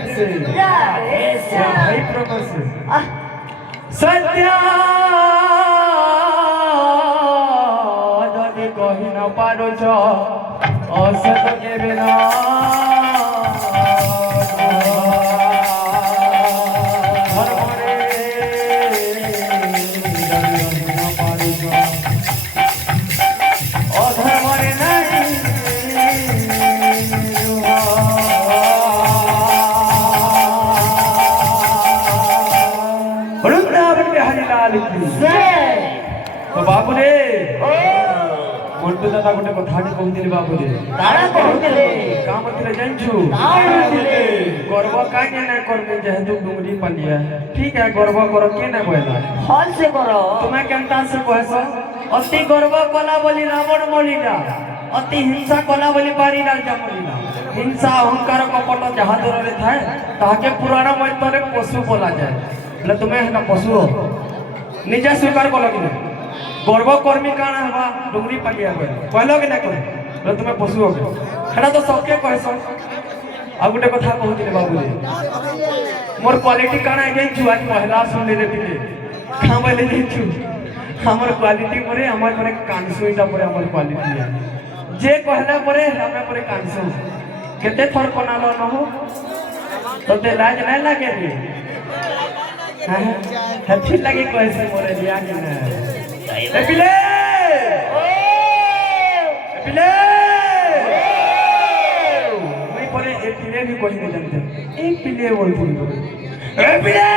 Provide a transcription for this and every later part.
प्रेम से भाई प्रभु से सत्या जदि कहि न पारुछ असत केबे ना तो बाबू रे मंटू दादा गोटे कथाटी कहते बाबू रे काम जानछु गर्व कहीं ना करबे जेहेतु डुंगरी पालिया ठीक है गर्व करो के ना कहला फल से करो तुम्हें केनता से कहस अति गर्व कला बोली रावण मलिला अति हिंसा कला बोली बारी राजा मलिला हिंसा अहंकार कपट जहाँ दूर रे थाए ताके पुराण मैत्रे पशु बोला जाए बोले तुम्हें है पशु निजे स्वीकार कल कि गर्व कर्मी काण हवा डुंगरी पालिया कहल कि ना कह तुम्हें पशु हो तो सबके कहस आ गोटे कथा कहते बाबू मोर क्वालिटी काण आज पहला सुनले रे पिले खाँ बोले देखु हमर क्वालिटी परे हमर परे कानसु इटा परे हमर क्वालिटी है जे कहला परे हमें परे कानसु केते थर कोनालो न हो तो ते लाज नहीं लागे रे हथी लगे कैसे मोरे दिया कि ना ए पिले मैं परे ए पिले भी कोई नहीं जानते एक पिले बोलती ए पिले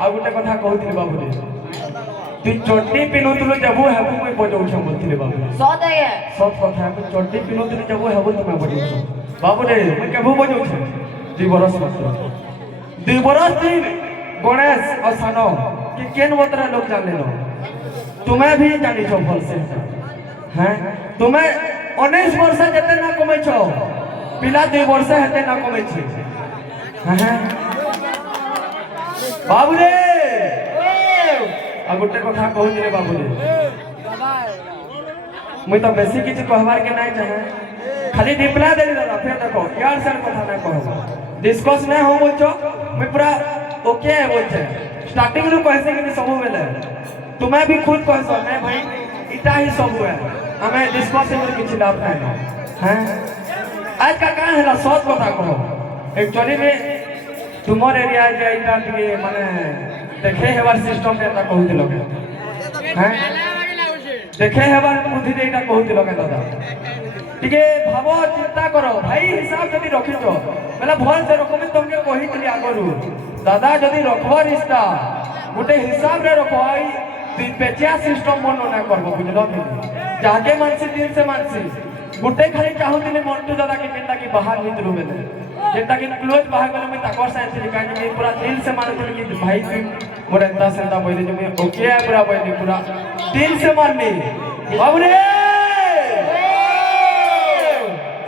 आ गोटे कथा कहती बाबू रे तू चट्टी पिनुतलु जबु हेबु मैं बजाऊ छ बोलती बाबू सत है सत कथा तू चट्टी पिनुतलु जबु हेबु तुम्हें बजाऊ छ बाबू रे मैं केबु बजाऊ छ 2 बरस मात्र 2 बरस दिन गणेश और सानो कि केन बतरा लोग जान ले तुम्हें भी जानी छो फल से हैं तुम्हें 19 वर्ष जते ना कमै छो पिला 2 वर्ष हेते ना कमै छी हैं बाबू रे आ गोटे कथा कहूँ रे बाबू रे मुई तो बेसी किसी कहबार के नहीं चाहे खाली रिप्लाई दे दादा फिर देखो यार सर कथा ना कहब डिस्कस नहीं हो बोलछो मैं पूरा ओके है बोलछे स्टार्टिंग रू कहसे कि सब बेले तुम्हें भी खुद कहसो नहीं भाई इटा ही सब है हमें डिस्कस में किछि लाभ नहीं हैं आज का कान है सत कथा कहो एक्चुअली में तुमर एरिया जाइटा के माने देखे हेबार सिस्टम एटा कहूति लोग हैं देखे हेबार बुद्धि देटा कहूति लोग दादा ठीक है भाव चिंता करो भाई हिसाब जदी रखितो मतलब भल से रखो मैं तुमके कहितली आगरु दादा जदी रखबो रिश्ता गोटे हिसाब रे रखो आई तीन पेचिया सिस्टम बनो ना करबो बुझलो कि जाके मानसी दिन से मानसी गोटे खाली चाहूतिली मंटू दादा के केनता की बाहर भीतर बेले जेटा कि क्लोज बाहर गले मैं ताकर साइंस काहे कि पूरा दिल से मानथि कि भाई तू मोर एता सेंता बोले जो मैं ओके है पूरा बोले पूरा दिल से माननी बाबू रे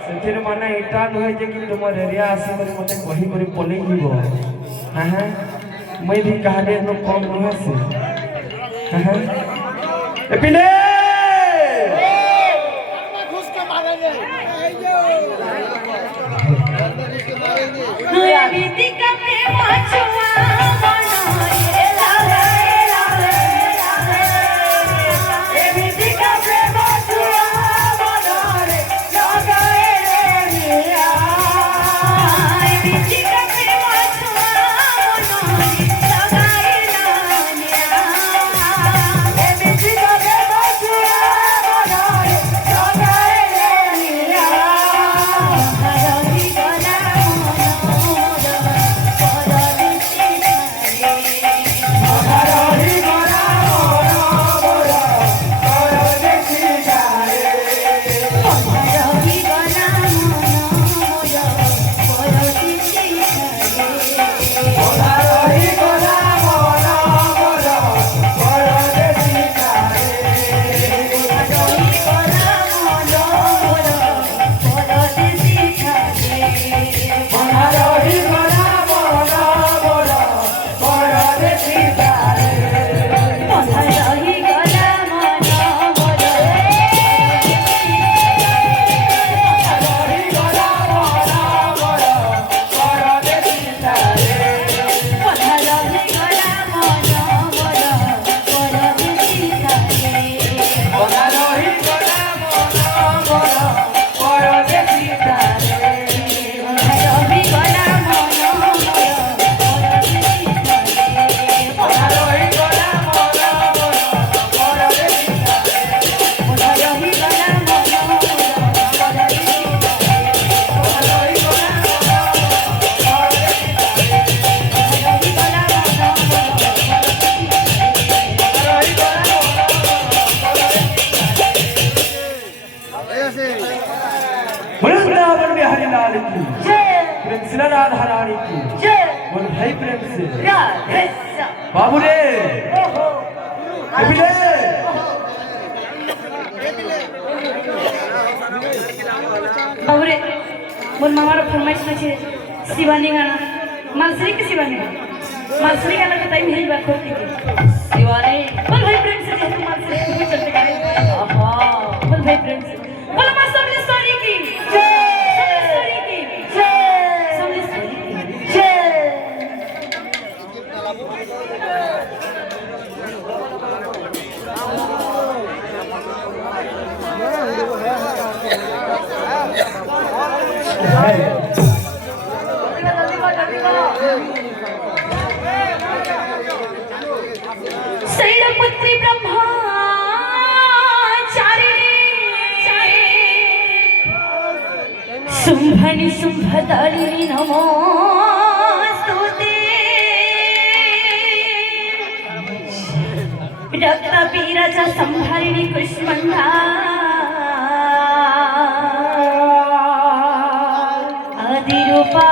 सेथिर माने इटा नहे जे कि तुमर एरिया आसे करे मते कहि करी पले हिबो हां मैं भी कहले न कम नहे से हां ए पिले वृंदावन बिहारी लाल की जय प्रेम से राधा रानी की जय बोल भाई प्रेम से राधे बाबू रे ओहो कपिले बाबूरे मोर मामार फरमाइश में छे शिवानी गाना मानसरी के शिवानी मानसरी गाना के टाइम है बात होती है शिवानी बोल भाई प्रेम से जैसे मानसरी को चलते गाने आहा बोल भाई प्रेम से बोल मां सबले सॉरी की जय सॉरी की जय सबले सॉरी की जय शैलपुत्री ब्रह्मचारिणी शुंभनि शुंभदारिणी नमोस्तुते रक्तबीरज संहारिणी कुष्मण्डा आदिरूपा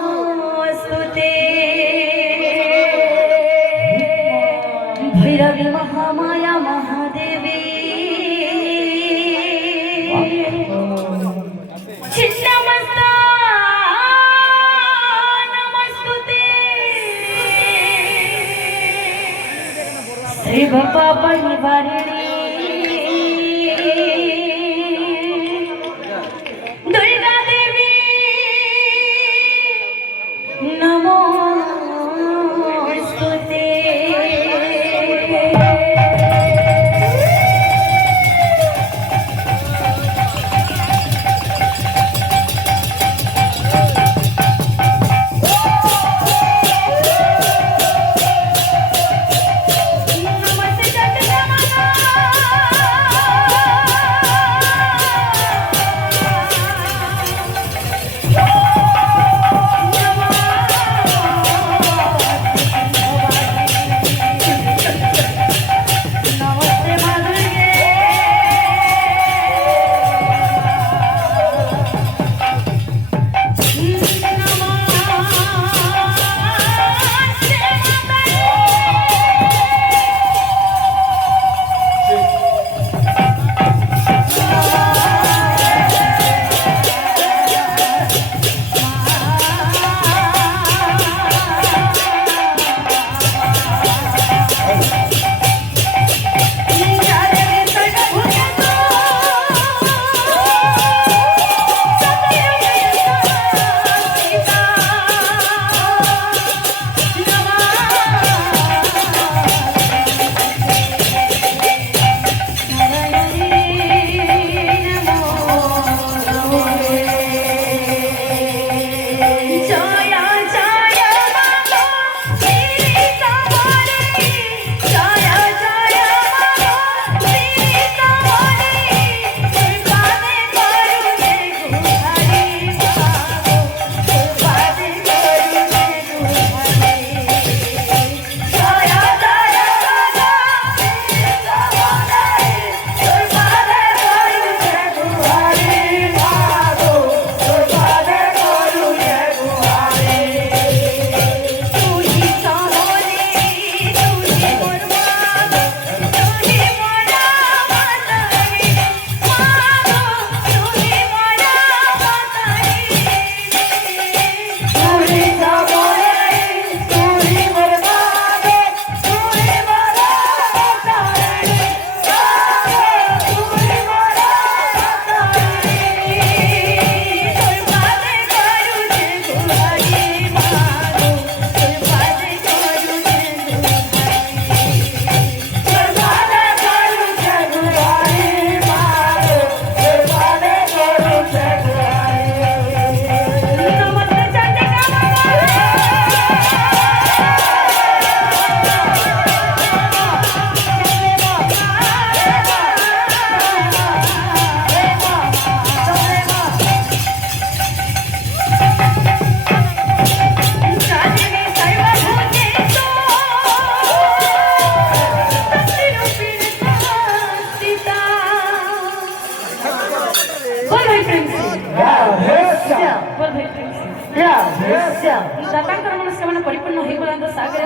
नमोस्तुते भैरवी महामाया महादेवी छिन्नमस्ता नमस्तुते शिव पाप निवारिणी